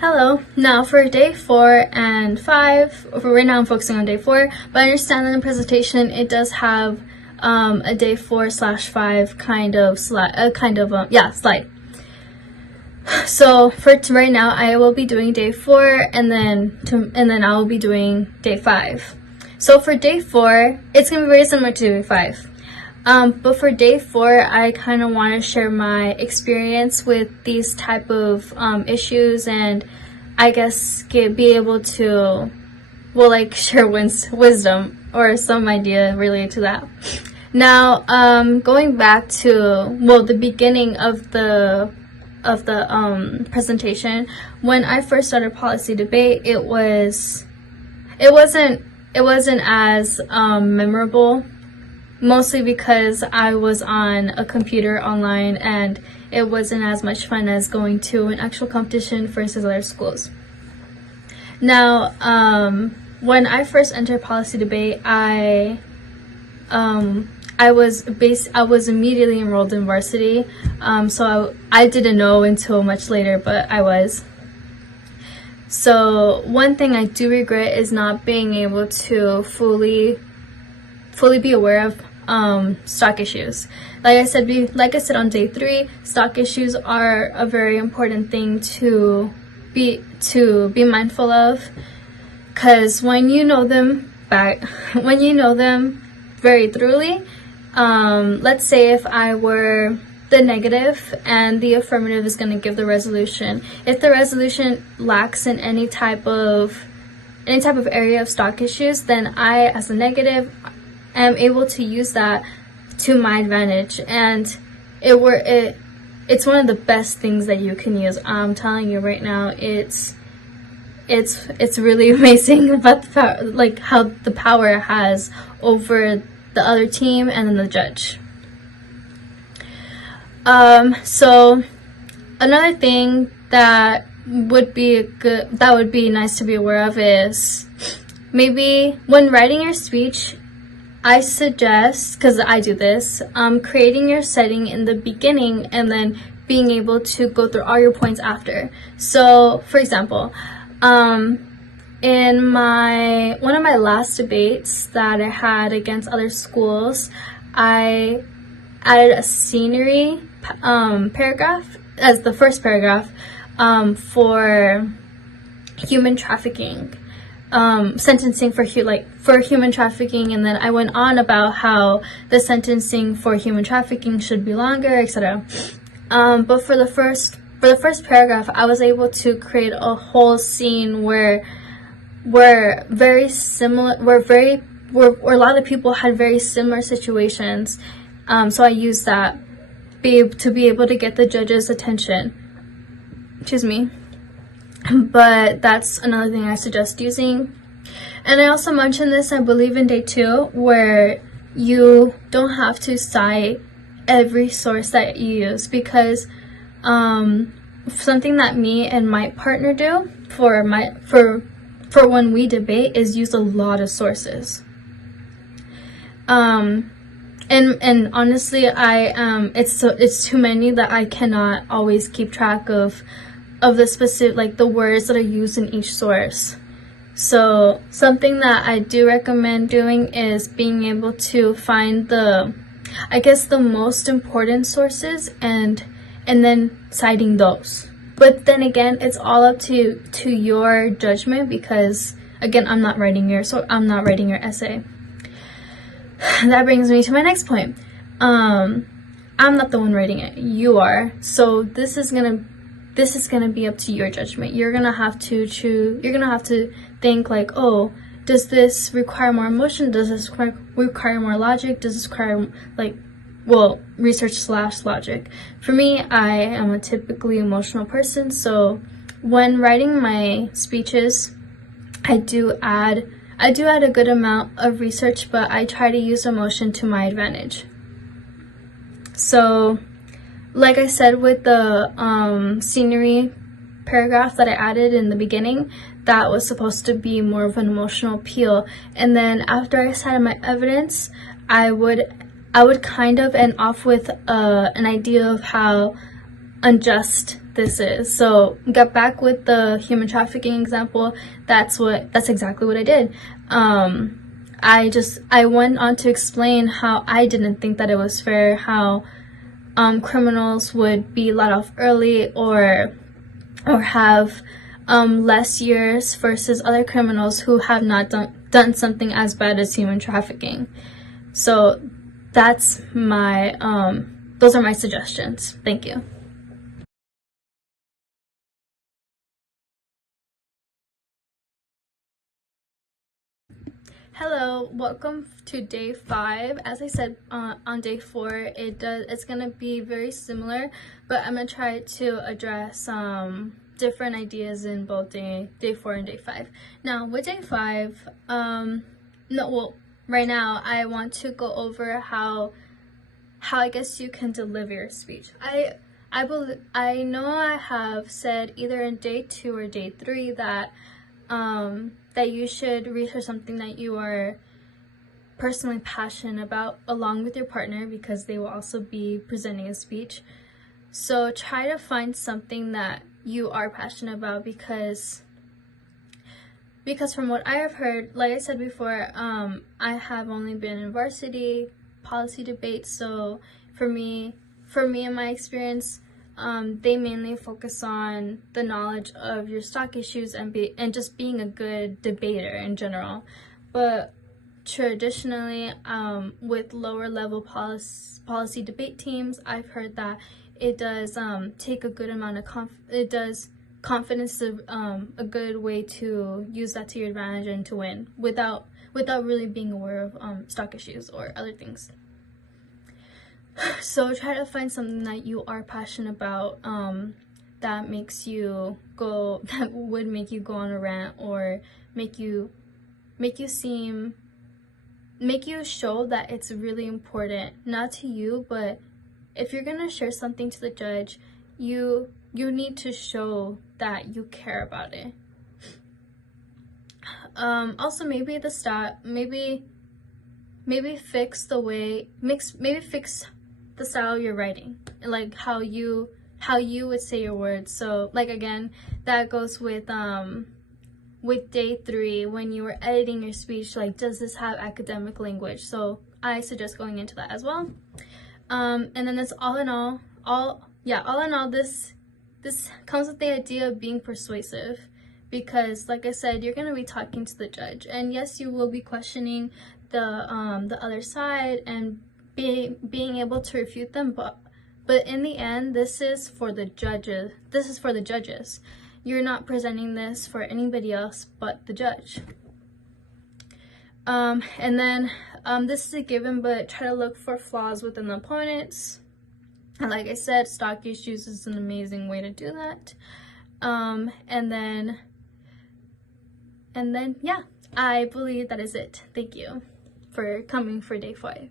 Hello. Now for day 4 and 5, for right now I'm focusing on day 4, but I understand that in the presentation it does have a day 4/5 slide. So for right now I will be doing day 4 and then I will be doing day 5. So for day 4, it's gonna be very similar to day 5. But for day 4, I kind of want to share my experience with these type of issues, and I guess be able to, share wisdom or some idea related to that. Now, going back to the beginning of the presentation, when I first started policy debate, it wasn't as memorable. Mostly because I was on a computer online and it wasn't as much fun as going to an actual competition versus other schools. Now, when I first entered policy debate, I was immediately enrolled in varsity. So I didn't know until much later, but I was. So one thing I do regret is not being able to fully be aware of stock issues. Like I said on day 3, stock issues are a very important thing to be mindful of, because when you know them very thoroughly, let's say if I were the negative and the affirmative is going to give the resolution, if the resolution lacks in any type of area of stock issues, then I, as a negative, am able to use that to my advantage, and it's one of the best things that you can use. I'm telling you right now, it's really amazing about the power, how the power it has over the other team and then the judge. So another thing that would be nice to be aware of is maybe when writing your speech, I suggest, because I do this, creating your setting in the beginning and then being able to go through all your points after. So, for example, in one of my last debates that I had against other schools, I added a scenery paragraph as the first paragraph for human trafficking. Sentencing for human trafficking, and then I went on about how the sentencing for human trafficking should be longer, etc. But for the first paragraph, I was able to create a whole scene where a lot of people had very similar situations. So I used that to be able to get the judge's attention. Excuse me. But that's another thing I suggest using. And I also mentioned this, I believe, in day 2, where you don't have to cite every source that you use, because something that me and my partner do for when we debate is use a lot of sources. And honestly, it's too many that I cannot always keep track of the specific, the words that are used in each source. So something that I do recommend doing is being able to find the most important sources and then citing those. But then again, it's all up to your judgment, because again, I'm not writing your essay. That brings me to my next point. I'm not the one writing it, you are. So this is gonna be up to your judgment. You're gonna have to think oh, does this require more emotion? Does this require more logic? Does this require research/logic? For me, I am a typically emotional person, so when writing my speeches, I do add a good amount of research, but I try to use emotion to my advantage. So, like I said with the scenery paragraph that I added in the beginning, that was supposed to be more of an emotional appeal. And then after I cited my evidence, I would kind of end off with an idea of how unjust this is. So get back with the human trafficking example. That's exactly what I did. I went on to explain how I didn't think that it was fair, how criminals would be let off early or have less years versus other criminals who have not done something as bad as human trafficking. So that's my those are my suggestions. Thank you. Hello, welcome to day 5. As I said on day 4, it's gonna be very similar, but I'm gonna try to address different ideas in both day 4 and day 5. Now with day 5, right now I want to go over how I guess you can deliver your speech. I know I have said either in day 2 or day 3 that that you should research something that you are personally passionate about along with your partner, because they will also be presenting a speech. So try to find something that you are passionate about, because from what I have heard, like I said before, I have only been in varsity policy debates, so for me in my experience, they mainly focus on the knowledge of your stock issues and just being a good debater in general. But traditionally, with lower level policy debate teams, I've heard that it does take a good amount of confidence is a good way to use that to your advantage and to win without really being aware of stock issues or other things. So try to find something that you are passionate about, that would make you go on a rant, or make you show that it's really important, not to you, but if you're gonna share something to the judge, you need to show that you care about it. Also, maybe fix the style you're writing, like how you would say your words. So like, again, that goes with day 3 when you were editing your speech, like, does this have academic language? So I suggest going into that as well. And then it's all in all, this comes with the idea of being persuasive, because like I said, you're going to be talking to the judge, and yes, you will be questioning the other side and being able to refute them, but in the end, this is for the judges. You're not presenting this for anybody else but the judge. And then this is a given, but try to look for flaws within the opponents. And like I said, stock issues is an amazing way to do that. And then yeah, I believe that is it. Thank you for coming for day 5.